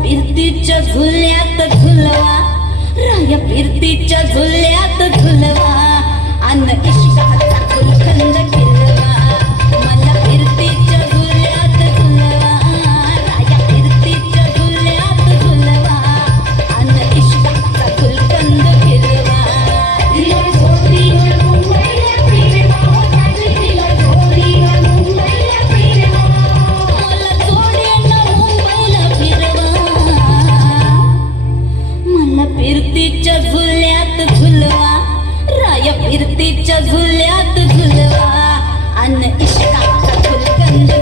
फिरतीच्या झुल्यात झुलवा राया झुल्यात झुलवा. फिरतीच्या झुल्यात झुलवा. राय फिरतीच्या झुल्यात झुलवा. अन इष्टा फुलगंध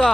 싸.